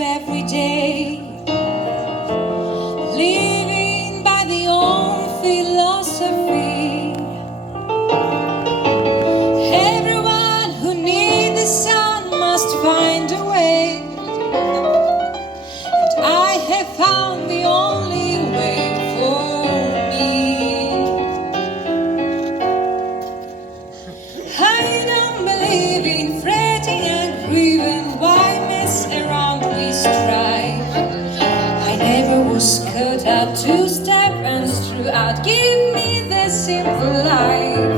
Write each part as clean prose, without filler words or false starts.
every day, living by the old philosophy. Everyone who needs the sun must find a way, and I have found the only way for me. I don't believe in fretting and grieving. Why mess around with strife? I never was cut out to step and strew out. Give me the simple life.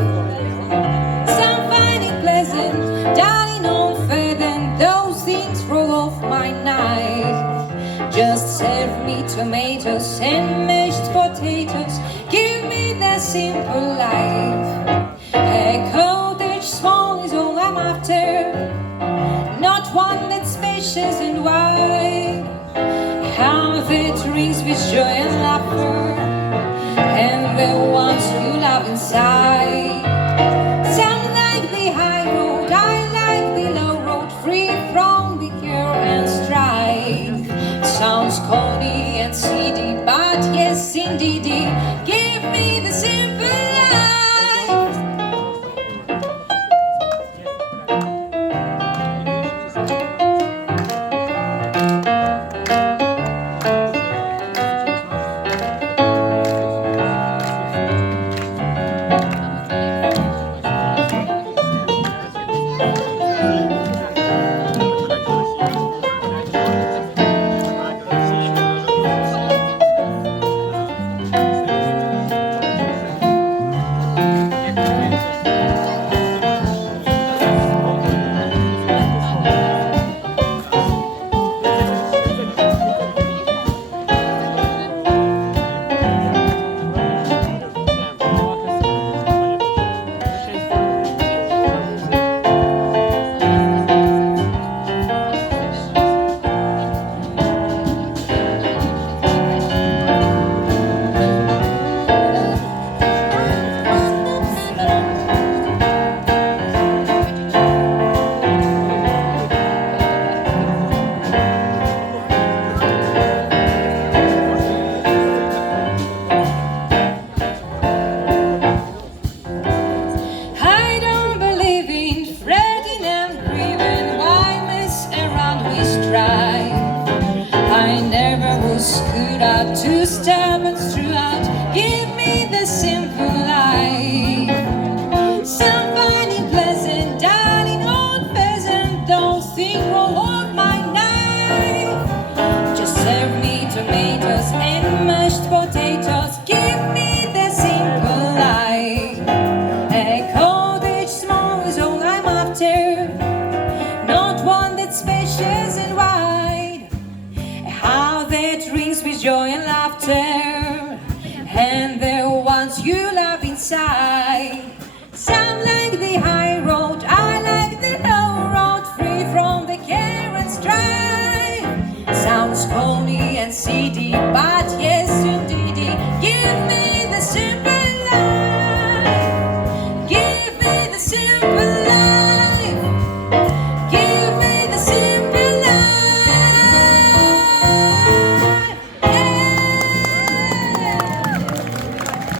Some find it pleasant, dining on fed, and those things roll off my knife. Just serve me tomatoes and mashed potatoes. Give me the simple life. A cottage small is all I'm after, not one that's spacious and wide. How that rings with joy and laughter, and the ones who love inside. Some like the high road, I like the low road, free from the care and strife. Sounds corny and seedy, but yes indeedy,